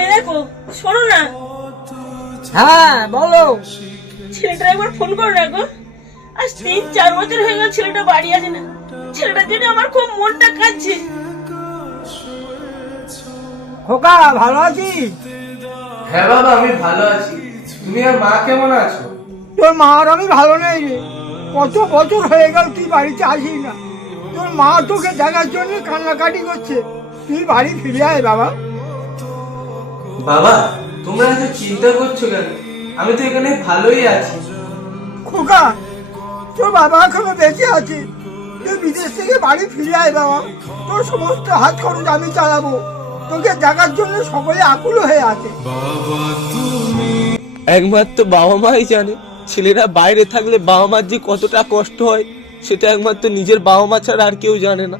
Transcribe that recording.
এই দেখো, শোনো না। হ্যাঁ বলো। ছেলেটা একবার ফোন করো না গো। আজ 3-4 বছর হয়ে গেল ছেলেটা বাড়ি আসে না। ছেলেটার জন্য আমার খুব মনটা কাঁদছে। খোকা ভালো আছিস? হ্যাঁ বাবা, আমি ভালো আছি। তুমি আর মা কেমন আছো? তোর মা আর আমি ভালো নেই রে। কত বছর হয়ে গেল তুই বাড়িতে আসিস না। তোর মা তোকে দেখার জন্য কান্নাকাটি করছে। তুই বাড়ি ফিরে আয় বাবা। বাবা, তোমরা এত চিন্তা করছো কেন? আমি তো এখানে ভালোই আছি। খোকা, তোর বাবা এখনো বেঁচে আছে। তুই বিদেশ থেকে বাড়ি ফিরে আয় বাবা। তোর সমস্ত হাত খরচ আমি চালাবো। তোকে দেখার জন্য সকলে আকুল হয়ে আছে। একমাত্র বাবা মাই জানে ছেলেরা বাইরে থাকলে বাবা মার যে কতটা কষ্ট হয়, সেটা একমাত্র নিজের বাবা মা ছাড়া আর কেউ জানে না।